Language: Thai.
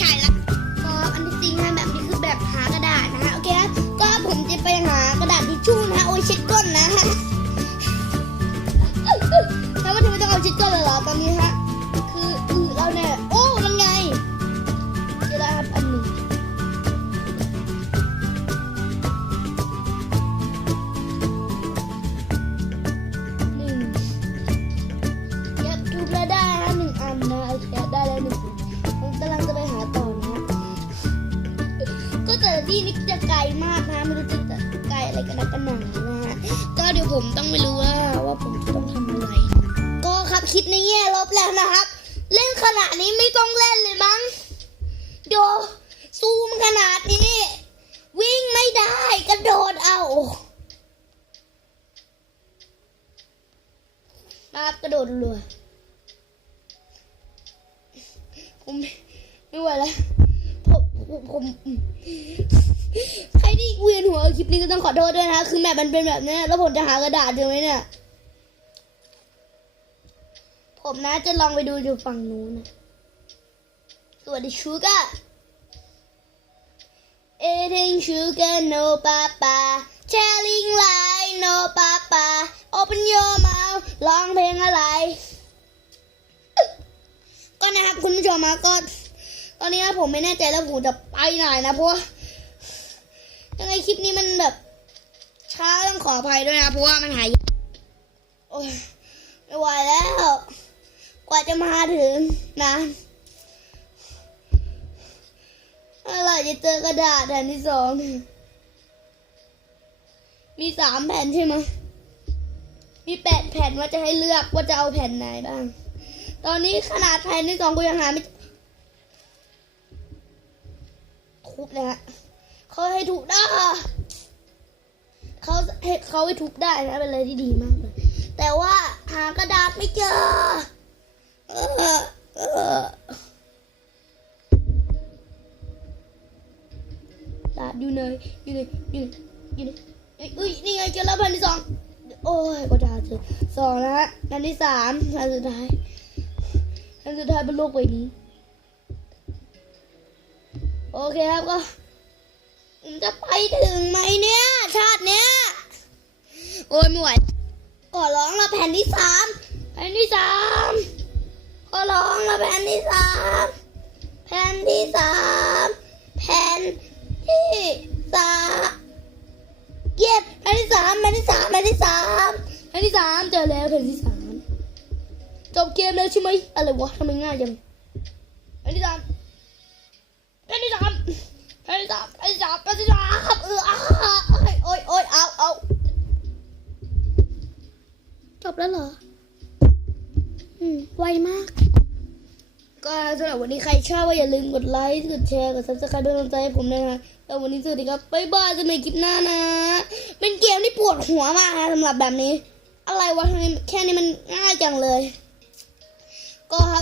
ใช่ ที่นี่จะไกลมากนะไม่รู้จะไกลอะไรกันนะกันหนานะฮะก็เดี๋ยวผมต้องไม่รู้ว่าว่าผมต้องทำอะไร ก็ครับคิดในแง่ลบแล้วนะครับ เล่นขนาดนี้ไม่ต้องเล่นเลยมั้งเดี๋ยวซูมขนาดนี้ วิ่งไม่ได้กระโดดเอามากระโดดรัยผมไม่ไหวแล้ว ผมใครที่เวียนหัวคลิปนี้ก็ต้องขอโทษด้วยนะคือแมปมันเป็นแบบนี้แล้วผมจะหากระดาษเจอไหมเนี่ย ผมนะจะลองไปดูอยู่ฝั่งนู้นนะสวัสดีชูก้า Eating sugar no papa Telling lie no papa Open your mouth ร้องเพลงอะไร ก็นะครับคุณผู้ชมมาก็ ตอนนี้นะผมไม่แน่ใจแล้วผมจะไปไหนนะเพราะว่ายังไงคลิปนี้มันแบบ ช้าต้องขออภัยด้วยนะเพราะว่ามันหายโอ้ยไม่ไหวแล้ว กว่าจะมาถึงนานอะไรจะเจอกระดาษแผ่นที่สองมีสามแผ่นใช่ไหมมีแปดแผ่นว่าจะให้เลือกว่าจะเอาแผ่นไหนบ้าง ตอนนี้ขนาดแผ่นที่สองกูยังหาไม่ ทุบนะฮะเขาให้ทุบได้เขาให้เขาให้ทุบได้นะเป็นอะไรที่ดีมากเลย แต่ว่าหากระดาษไม่เจอเออเออดาษอยู่ไหนอยู่ไหนอยู่ไหนอยู่ไหนอ้ยเอ้ยนี่ไงเจอแล้วแผ่นที่สองโอ้ยกระดาษเจอสองนะฮะแผ่นที่สามแผ่นสุดท้ายแผ่นสุดท้ายบนโลกใบนี้ โอเคครับก็ผมจะไปถึงไหมเนี่ย ชาติเนี้ย โอ้ยไม่ไหวขอร้องละแผ่นที่สามแผ่นที่สามขอร้องละแผ่นที่สามแผ่นที่สามแผ่นที่สามเย็บแผ่นที่สามแผ่นที่สามแผ่นที่สามแผ่นที่สามเจอแล้วแผ่นที่สามจบเกมแล้วใช่ไหมอะไรวะทำไมง่ายจังแผ่นที่สาม แผ่นที่สามแผ่นที่สามแผ่นที่สามแผ่นที่สามเออโอ้ยโอ้ยเอาเอาจบแล้วเหรอ อืม ไวมาก ก็สำหรับวันนี้ใครชอบก็อย่าลืมกดไลค์ กดแชร์ กดซับสไครป์เป็นกำลังใจให้ผมด้วยนะแล้ววันนี้สวัสดีครับบ๊ายบายจอกันใหม่คลิปหน้านะ เป็นเกมที่ปวดหัวมากนะสำหรับแบบนี้ อะไรวะทำไมแค่นี้มันง่ายจังเลย ก็ครับ